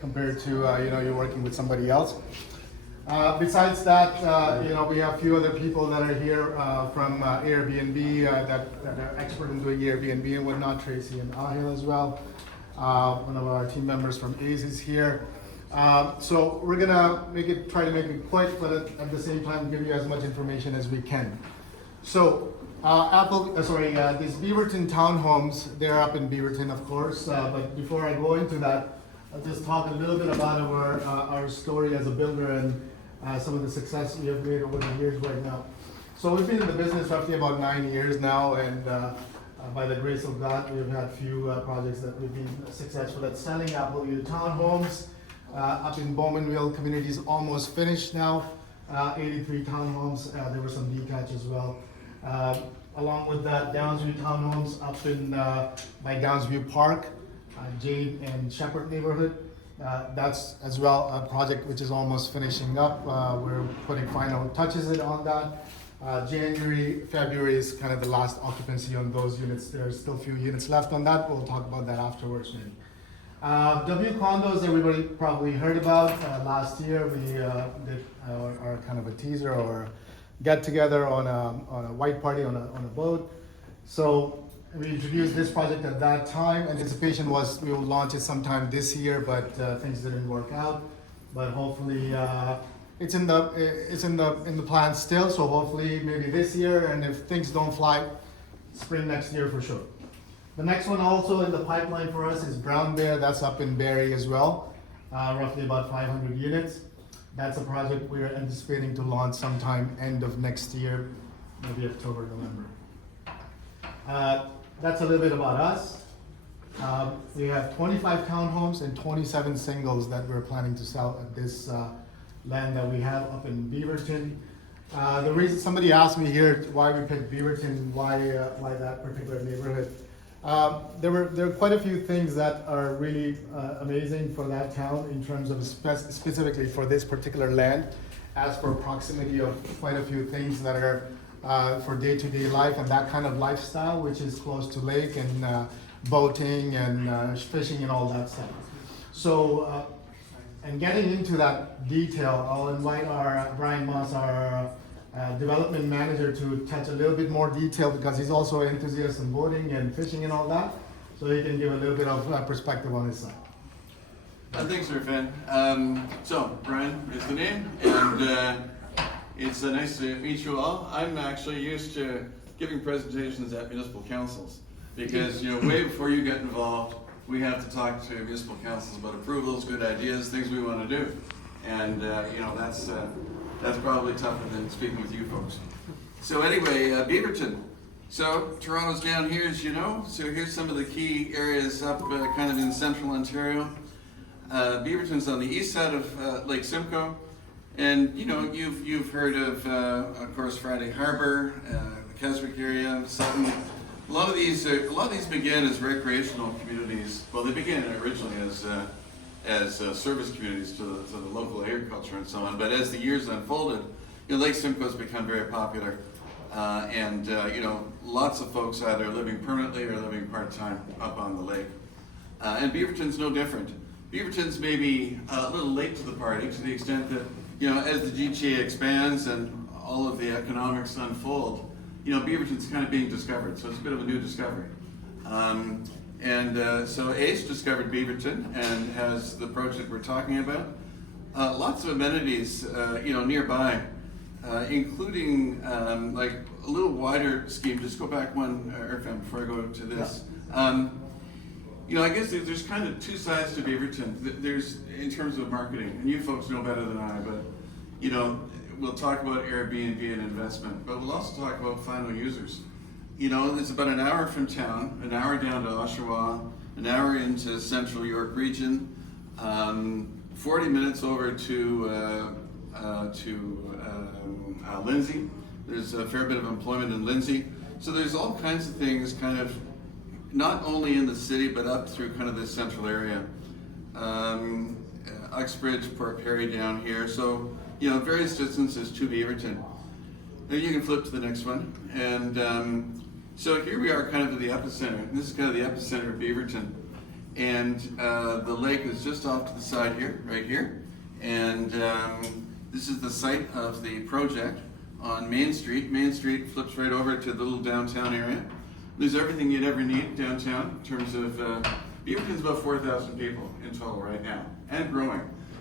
compared to you're working with somebody else. Besides that, we have a few other people that are here from Airbnb that are expert in doing Airbnb and whatnot. Tracy and Ahil as well. One of our team members from A's is here. So we're gonna try to make it quick, but at the same time give you as much information as we can. So these Beaverton townhomes, they're up in Beaverton, of course. But before I go into that, I'll just talk a little bit about our story as a builder and some of the success we have made over the years right now. So we've been in the business roughly about 9 years now, and by the grace of God, we've had a few projects that we've been successful at selling. Appleview townhomes up in Bowmanville community is almost finished now. 83 townhomes. There were some detached as well. Along with that, Downsview townhomes up in by Downsview Park, Jade and Shepherd neighborhood. That's as well a project which is almost finishing up. We're putting final touches on that. January, February is kind of the last occupancy on those units. There's still a few units left on that. We'll talk about that afterwards maybe. W condos, everybody probably heard about. Last year we did our kind of a teaser or get together on a white party on a boat. So we introduced this project at that time. Anticipation was we will launch it sometime this year, but things didn't work out. But hopefully it's in the plan still. So hopefully maybe this year, and if things don't fly, spring next year for sure. The next one also in the pipeline for us is Brown Bear. That's up in Barrie as well, roughly about 500 units. That's a project we're anticipating to launch sometime end of next year, maybe October, November. That's a little bit about us. We have 25 townhomes and 27 singles that we're planning to sell at this land that we have up in Beaverton. The reason somebody asked me here why we picked Beaverton, why that particular neighborhood. There are quite a few things that are really amazing for that town in terms of specifically for this particular land. As for proximity of quite a few things that are for day-to-day life and that kind of lifestyle, which is close to lake and boating and fishing and all that stuff. So, and getting into that detail, I'll invite our Brian Moss, our development manager, to touch a little bit more detail because he's also an enthusiast in boating and fishing and all that. So he can give a little bit of perspective on his side. Thanks, Irfan. So, Brian is the name, and it's nice to meet you all. I'm actually used to giving presentations at municipal councils because, way before you get involved, we have to talk to municipal councils about approvals, good ideas, things we want to do. And, that's probably tougher than speaking with you folks. So anyway, Beaverton. So Toronto's down here, as you know. So here's some of the key areas up kind of in central Ontario. Beaverton's on the east side of Lake Simcoe. And you've heard of course, Friday Harbor, the Keswick area, Sutton. A lot of these began as recreational communities. Well, they began originally as service communities to the local agriculture and so on. But as the years unfolded, Lake Simcoe has become very popular, and lots of folks either living permanently or living part-time up on the lake. And Beaverton's no different. Beaverton's maybe a little late to the party to the extent that as the GTA expands and all of the economics unfold, Beaverton's kind of being discovered. So it's a bit of a new discovery. So Ace discovered Beaverton and has the project we're talking about. Lots of amenities, nearby, including like a little wider scheme. Just go back one, Irfan, before I go to this. I guess there's kind of two sides to Beaverton. There's in terms of marketing, and you folks know better than I, but we'll talk about Airbnb and investment, but we'll also talk about final users. It's about an hour from town, an hour down to Oshawa, an hour into central York region, 40 minutes over to Lindsay. There's a fair bit of employment in Lindsay. So there's all kinds of things kind of not only in the city, but up through kind of this central area. Uxbridge, Port Perry down here. So, various distances to Beaverton. Now you can flip to the next one. And so here we are kind of at the epicenter. This is kind of the epicenter of Beaverton. And the lake is just off to the side here, right here. And this is the site of the project on Main Street. Main Street flips right over to the little downtown area. There's everything you'd ever need downtown in terms of, Beaverton's about 4,000 people in total right now, and growing.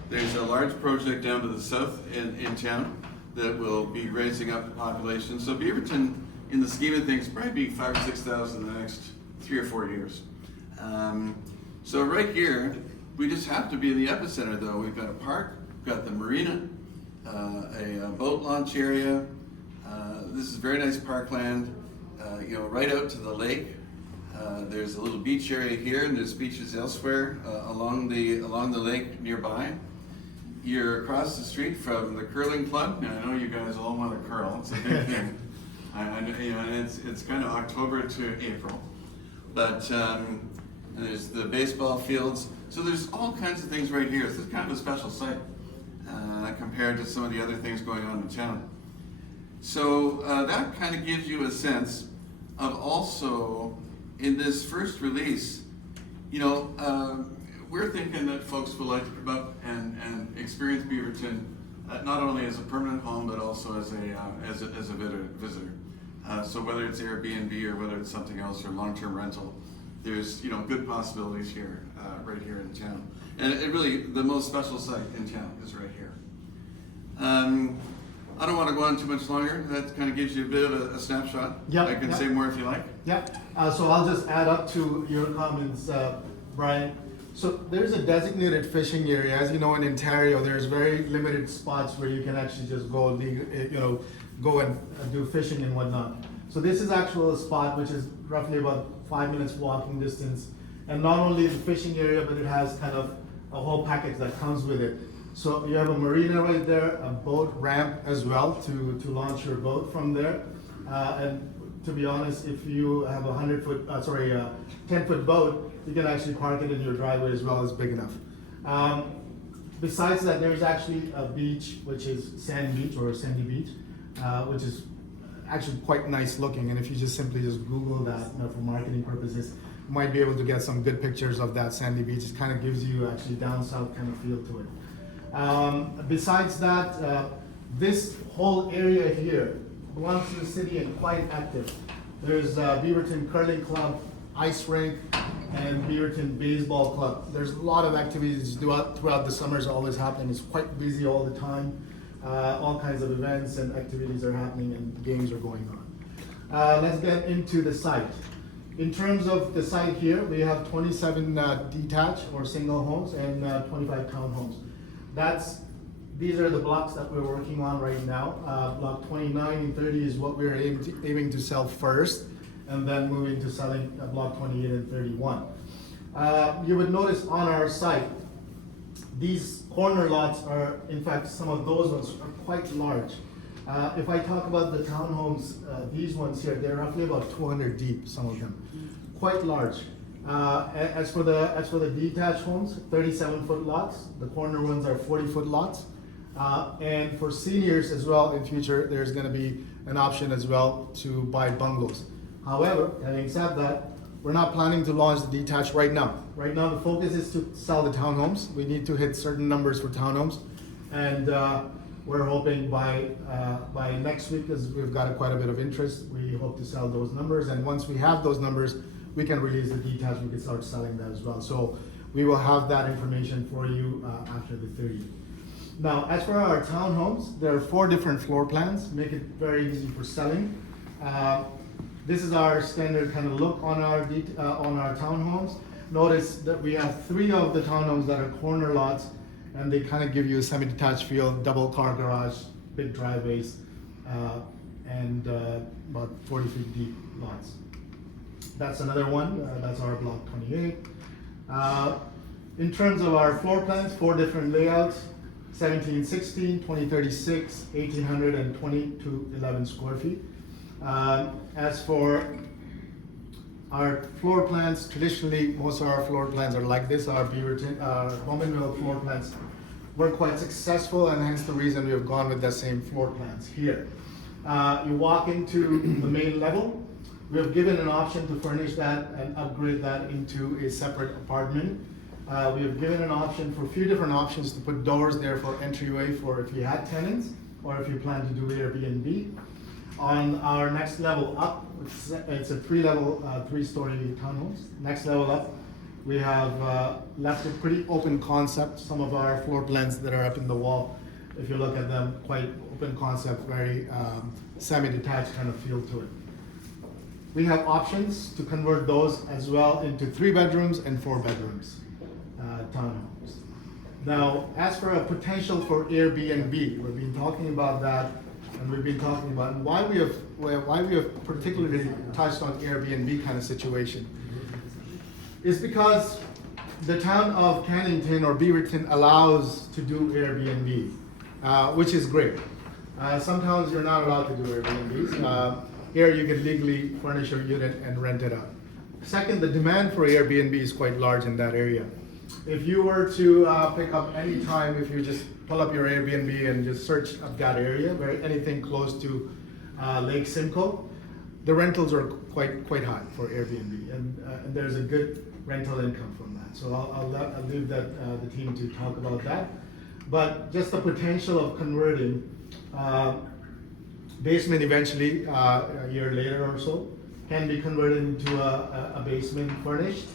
There's a large project down to the south in town that will be raising up the population. So Beaverton, in the scheme of things, probably be 5,000 or 6,000 in the next 3 or 4 years. So right here, we just have to be in the epicenter though. We've got a park, we've got the marina, a boat launch area. This is very nice parkland, right out to the lake. There's a little beach area here, and there's beaches elsewhere along the lake nearby. You're across the street from the curling club. Now I know you guys all want to curl; it's a big thing. I know, and it's kind of October to April, but and there's the baseball fields. So there's all kinds of things right here. This is kind of a special site compared to some of the other things going on in town. So that kind of gives you a sense of also, in this first release, we're thinking that folks will like to come up and experience Beaverton, not only as a permanent home, but also as a visitor. So whether it's Airbnb or whether it's something else or long-term rental, there's good possibilities here, right here in town. And it really, the most special site in town is right here. I don't want to go on too much longer. That kind of gives you a bit of a snapshot. Yep, I can yep. say more if you like. Yeah, so I'll just add up to your comments, Brian. So there's a designated fishing area. As you know, in Ontario, there's very limited spots where you can actually just go, go and do fishing and whatnot. So this is actually a spot which is roughly about 5 minutes walking distance. And not only the fishing area, but it has kind of a whole package that comes with it. So you have a marina right there, a boat ramp as well to launch your boat from there. And to be honest, if you have a 10-foot boat, you can actually park it in your driveway as well. It's big enough. Besides that, there's actually a beach, which is Sand Beach or Sandy Beach, which is actually quite nice looking. And if you just simply Google that for marketing purposes, you might be able to get some good pictures of that sandy beach. It kind of gives you actually down south kind of feel to it. Besides that, this whole area here belongs to the city and quite active. There's Beaverton Curling Club, Ice Rink, and Beaverton Baseball Club. There's a lot of activities throughout the summers always happening. It's quite busy all the time. All kinds of events and activities are happening and games are going on. Let's get into the site. In terms of the site here, we have 27 detached or single homes and 25 townhomes. These are the blocks that we're working on right now. Block 29 and 30 is what we're aiming to sell first, and then moving to selling block 28 and 31. You would notice on our site, these corner lots are, in fact, some of those ones are quite large. If I talk about the townhomes, these ones here, they're roughly about 200 deep, some of them, quite large. As for the detached homes, 37-foot lots. The corner ones are 40-foot lots. And for seniors as well, in future, there's going to be an option as well to buy bungalows. However, having said that, we're not planning to launch the detached right now. Right now, the focus is to sell the townhomes. We need to hit certain numbers for townhomes, and we're hoping by next week, because we've got quite a bit of interest, we hope to sell those numbers. And once we have those numbers, we can release the detached. We can start selling that as well. So we will have that information for you after the 30th. Now, as for our townhomes, there are 4 different floor plans, make it very easy for selling. This is our standard kind of look on our townhomes. Notice that we have 3 of the townhomes that are corner lots, and they kind of give you a semi-detached feel, double car garage, big driveways, and about 40 feet deep lots. That's another one, that's our block 28. In terms of our floor plans, 4 different layouts, 1716, 2036, 1800, and 2211 square feet. As for our floor plans, traditionally, most of our floor plans are like this. Our Beaverton, Bowmanville floor plans were quite successful, and hence the reason we have gone with the same floor plans here. You walk into the main level. We have given an option to furnish that and upgrade that into a separate apartment. We have given an option for a few different options to put doors there for entryway for if you had tenants or if you plan to do Airbnb. On our next level up, it's a three-story townhomes. Next level up, we have left a pretty open concept. Some of our floor plans that are up in the wall, if you look at them, quite open concept, very semi-detached kind of feel to it. We have options to convert those as well into 3 bedrooms and 4 bedrooms townhomes. Now, as for a potential for Airbnb, we've been talking about that, and we've been talking about why we have particularly touched on Airbnb kind of situation. Is because the town of Cannington or Beaverton allows to do Airbnb, which is great. Some towns you're not allowed to do Airbnbs. Here you can legally furnish your unit and rent it out. Second, the demand for Airbnb is quite large in that area. If you were to pick up any time, if you just pull up your Airbnb and just search up that area, where anything close to Lake Simcoe, the rentals are quite high for Airbnb, and there's a good rental income from that. So I'll leave that the team to talk about that. But just the potential of converting basement eventually, a year later or so, can be converted into a basement furnished.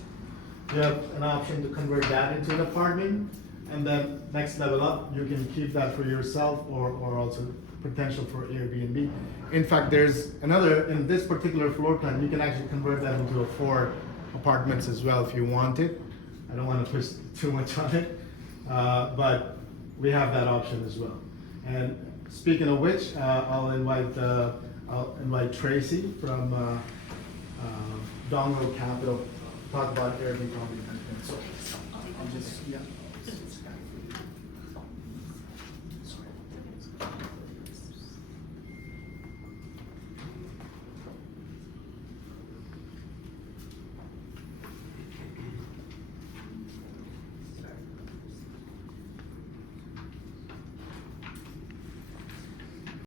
You have an option to convert that into an apartment, and then next level up, you can keep that for yourself or also potential for Airbnb. In fact, there's another, in this particular floor plan, you can actually convert that into a 4 apartments as well if you want it. I don't want to push too much on it, but we have that option as well. And speaking of which, I'll invite Tracy from Dongrel Capital to talk about Airbnb. So I'll just, yeah.